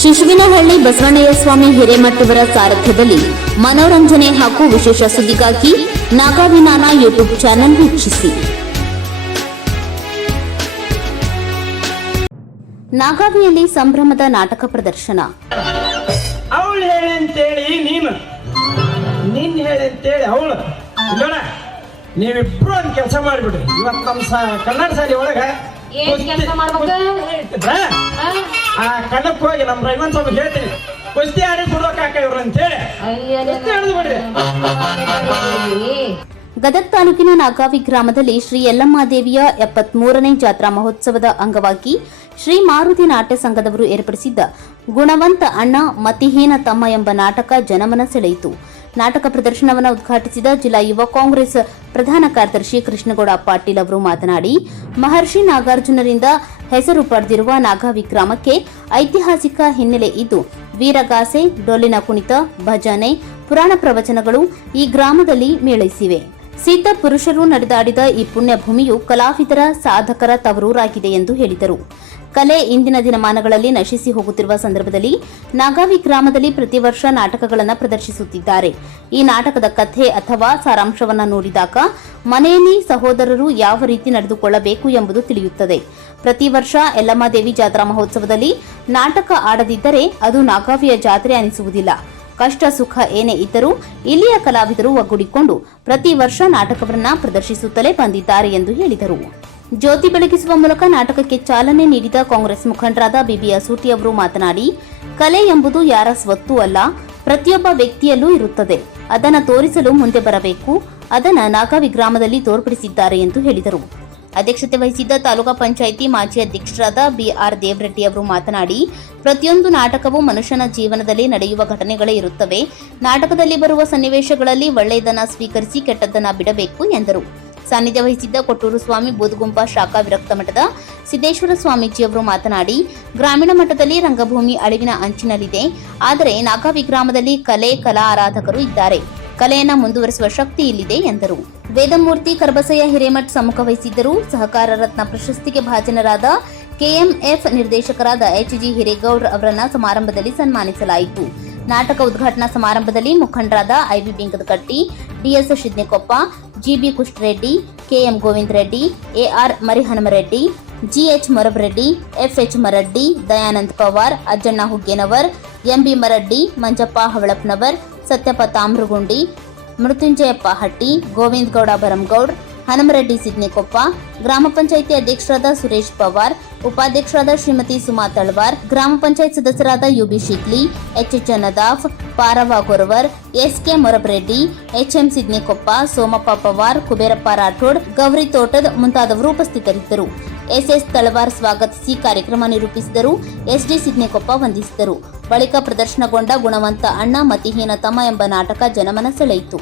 ಶಿಶುವಿನಹಳ್ಳಿ ಬಸವಣ್ಣಯ್ಯ ಸ್ವಾಮಿ ಹಿರೇಮಠವರ ಸಾರಥ್ಯದಲ್ಲಿ ಮನೋರಂಜನೆ ಹಾಗೂ ವಿಶೇಷ ಸುದ್ದಿಗಾಗಿ ನಾಗಾವಿನಾನ ಯೂಟ್ಯೂಬ್ ಚಾನೆಲ್ ವೀಕ್ಷಿಸಿ. ನಾಗಾವಿಯಲ್ಲಿ ಸಂಭ್ರಮದ ನಾಟಕ ಪ್ರದರ್ಶನ. ಅವಳು ಹೇಳಿ ಅಂತೇಳಿ ನೀನು. ನಿನ್ ಹೇಳಿ ಅಂತೇಳಿ ಅವಳು. ನೋಡ ನೀವಿಬ್ರು ಒಂದು ಕೆಲಸ ಮಾಡಿಬಿಡ್ರಿ. ಇವತ್ತು ನಮ್ಮ ಕನ್ನಡ ಸಾಲಿ ಒಳಗ ಕಣ್ಣಕ್ಕೆ ಹೋಗಿ ನಮ್ಮ ಹೇಳ್ತೀನಿ ಕುಸ್ತಿ ಆಡಿ ಇವ್ರು ಅಂತೇಳಿ ಗದಗ ತಾಲೂಕಿನ ನಾಗಾವಿ ಗ್ರಾಮದಲ್ಲಿ ಶ್ರೀ ಯಲ್ಲಮ್ಮಾದೇವಿಯ ಎಪ್ಪತ್ಮೂರನೇ ಜಾತ್ರಾ ಮಹೋತ್ಸವದ ಅಂಗವಾಗಿ ಶ್ರೀ ಮಾರುತಿ ನಾಟ್ಯ ಸಂಘದವರು ಏರ್ಪಡಿಸಿದ್ದ ಗುಣವಂತ ಅಣ್ಣ ಮತಿಹೀನ ತಮ್ಮ ಎಂಬ ನಾಟಕ ಜನಮನ ಸೆಳೆಯಿತು ನಾಟಕ ಪ್ರದರ್ಶನವನ್ನು ಉದ್ಘಾಟಿಸಿದ ಜಿಲ್ಲಾ ಯುವ ಕಾಂಗ್ರೆಸ್ ಪ್ರಧಾನ ಕಾರ್ಯದರ್ಶಿ ಕೃಷ್ಣಗೌಡ ಪಾಟೀಲ್ ಅವರು ಮಾತನಾಡಿ ಮಹರ್ಷಿ ನಾಗಾರ್ಜುನರಿಂದ ಹೆಸರು ಪಡೆದಿರುವ ನಾಗಾವಿ ಗ್ರಾಮಕ್ಕೆ ಐತಿಹಾಸಿಕ ಹಿನ್ನೆಲೆ ಇದ್ದು, ವೀರಗಾಸೆ, ಡೊಳ್ಳಿನ ಕುಣಿತ, ಭಜನೆ, ಪುರಾಣ ಪ್ರವಚನಗಳು ಈ ಗ್ರಾಮದಲ್ಲಿ ಮೇಳೈಸಿವೆ. ಸಿದ್ಧ ಪುರುಷರು ನಡೆದಾಡಿದ ಈ ಪುಣ್ಯಭೂಮಿಯು ಕಲಾವಿದರ ಸಾಧಕರ ತವರೂರಾಗಿದೆ ಎಂದು ಹೇಳಿದರು. ಕಲೆ ಇಂದಿನ ದಿನಮಾನಗಳಲ್ಲಿ ನಶಿಸಿ ಹೋಗುತ್ತಿರುವ ಸಂದರ್ಭದಲ್ಲಿ ನಾಗಾವಿ ಗ್ರಾಮದಲ್ಲಿ ಪ್ರತಿ ವರ್ಷ ನಾಟಕಗಳನ್ನು ಪ್ರದರ್ಶಿಸುತ್ತಿದ್ದಾರೆ. ಈ ನಾಟಕದ ಕಥೆ ಅಥವಾ ಸಾರಾಂಶವನ್ನು ನೋಡಿದಾಗ ಮನೆಯಲ್ಲಿ ಸಹೋದರರು ಯಾವ ರೀತಿ ನಡೆದುಕೊಳ್ಳಬೇಕು ಎಂಬುದು ತಿಳಿಯುತ್ತದೆ. ಪ್ರತಿ ವರ್ಷ ಯಲ್ಲಮ್ಮದೇವಿ ಜಾತ್ರಾ ಮಹೋತ್ಸವದಲ್ಲಿ ನಾಟಕ ಆಡದಿದ್ದರೆ ಅದು ನಾಗಾವಿಯ ಜಾತ್ರೆ ಅನಿಸುವುದಿಲ್ಲ. ಕಷ್ಟ ಸುಖ ಏನೇ ಇದ್ದರೂ ಇಲ್ಲಿಯ ಕಲಾವಿದರು ಒಗ್ಗೂಡಿಕೊಂಡು ಪ್ರತಿ ವರ್ಷ ನಾಟಕವನ್ನ ಪ್ರದರ್ಶಿಸುತ್ತಲೇ ಬಂದಿದ್ದಾರೆ ಎಂದು ಹೇಳಿದರು. ಜ್ಯೋತಿ ಬೆಳಗಿಸುವ ಮೂಲಕ ನಾಟಕಕ್ಕೆ ಚಾಲನೆ ನೀಡಿದ ಕಾಂಗ್ರೆಸ್ ಮುಖಂಡರಾದ ಬಿಬಿ ಅಸೂಟಿ ಅವರು ಮಾತನಾಡಿ, ಕಲೆ ಎಂಬುದು ಯಾರ ಸ್ವತ್ತು ಅಲ್ಲ, ಪ್ರತಿಯೊಬ್ಬ ವ್ಯಕ್ತಿಯಲ್ಲೂ ಇರುತ್ತದೆ. ಅದನ್ನು ತೋರಿಸಲು ಮುಂದೆ ಬರಬೇಕು, ಅದನ್ನು ನಾಗಾವಿ ಗ್ರಾಮದಲ್ಲಿ ತೋರ್ಪಡಿಸಿದ್ದಾರೆ ಎಂದು ಹೇಳಿದರು. ಅಧ್ಯಕ್ಷತೆ ವಹಿಸಿದ್ದ ತಾಲೂಕಾ ಪಂಚಾಯಿತಿ ಮಾಜಿ ಅಧ್ಯಕ್ಷರಾದ ಬಿಆರ್ ದೇವರೆಡ್ಡಿ ಅವರು ಮಾತನಾಡಿ, ಪ್ರತಿಯೊಂದು ನಾಟಕವು ಮನುಷ್ಯನ ಜೀವನದಲ್ಲಿ ನಡೆಯುವ ಘಟನೆಗಳೇ ಇರುತ್ತವೆ. ನಾಟಕದಲ್ಲಿ ಬರುವ ಸನ್ನಿವೇಶಗಳಲ್ಲಿ ಒಳ್ಳೆಯದನ್ನ ಸ್ವೀಕರಿಸಿ ಕೆಟ್ಟದ್ದನ್ನ ಬಿಡಬೇಕು ಎಂದರು. ಸಾನ್ನಿಧ್ಯ ವಹಿಸಿದ್ದ ಕೊಟ್ಟೂರು ಸ್ವಾಮಿ ಬೂದುಗುಂಪ ಶಾಖಾ ವಿರಕ್ತ ಮಠದ ಸಿದ್ದೇಶ್ವರ ಸ್ವಾಮೀಜಿಯವರು ಮಾತನಾಡಿ, ಗ್ರಾಮೀಣ ಮಟ್ಟದಲ್ಲಿ ರಂಗಭೂಮಿ ಅಳಿವಿನ ಅಂಚಿನಲ್ಲಿದೆ. ಆದರೆ ನಾಗಾವಿ ಗ್ರಾಮದಲ್ಲಿ ಕಲೆ, ಕಲಾ ಆರಾಧಕರು ಇದ್ದಾರೆ. ಕಲೆಯನ್ನ ಮುಂದುವರಿಸುವ ಶಕ್ತಿ ಇಲ್ಲಿದೆ, ಎಂದರು. ವೇದಮೂರ್ತಿ ಕರ್ಬಸಯ್ಯ ಹಿರೇಮಠ್ ಸಮ್ಮುಖ ವಹಿಸಿದ್ದರು ಸಹಕಾರ ರತ್ನ ಪ್ರಶಸ್ತಿಗೆ ಭಾಜನರಾದ ಕೆಎಂಎಫ್ ನಿರ್ದೇಶಕರಾದ ಎಚ್ ಜಿ ಹಿರೇಗೌಡ್ ಅವರನ್ನ ಸಮಾರಂಭದಲ್ಲಿ ಸನ್ಮಾನಿಸಲಾಯಿತು. ನಾಟಕ ಉದ್ಘಾಟನಾ ಸಮಾರಂಭದಲ್ಲಿ ಮುಖಂಡರಾದ IV Binkadakatti DS Shidnekoppa, GB Kushtareddy, KM Govinda Reddy AR Marihanumareddy, GH Morabareddy, FH Maraddi, Dayanand Pawar, Ajjanna Huggenavar, MB Maraddi, Manjappa Havalapnavar Satyappa Tamragundi Mrityunjayappa Hatti Govinda Gowda Bharamagoud Hanumareddy Sidnikoppa, ಗ್ರಾಮ ಪಂಚಾಯಿತಿ ಅಧ್ಯಕ್ಷರಾದ ಸುರೇಶ್ ಪವಾರ್, ಉಪಾಧ್ಯಕ್ಷರಾದ ಶ್ರೀಮತಿ ಸುಮಾ ತಳವಾರ್, ಗ್ರಾಮ ಪಂಚಾಯತ್ ಸದಸ್ಯರಾದ UB Shikli H Annadaf Parava Goravar, SK Morabareddy, HM Sidnikoppa, Somappa Pawar, Kuberappa Rathod, Gauri Totad ಮುಂತಾದವರು ಉಪಸ್ಥಿತರಿದ್ದರು. S S Talawar ಸ್ವಾಗತಿಸಿ ಕಾರ್ಯಕ್ರಮ ನಿರೂಪಿಸಿದರು. ಎಸ್ಡಿ ಸಿದ್ನಿಕೊಪ್ಪ ವಂದಿಸಿದರು. ಬಳಿಕ ಪ್ರದರ್ಶನಗೊಂಡ ಗುಣವಂತ ಅಣ್ಣ ಮತಿಹೀನ ತಮ್ಮ ಎಂಬ ನಾಟಕ ಜನಮನ ಸೆಳೆಯಿತು.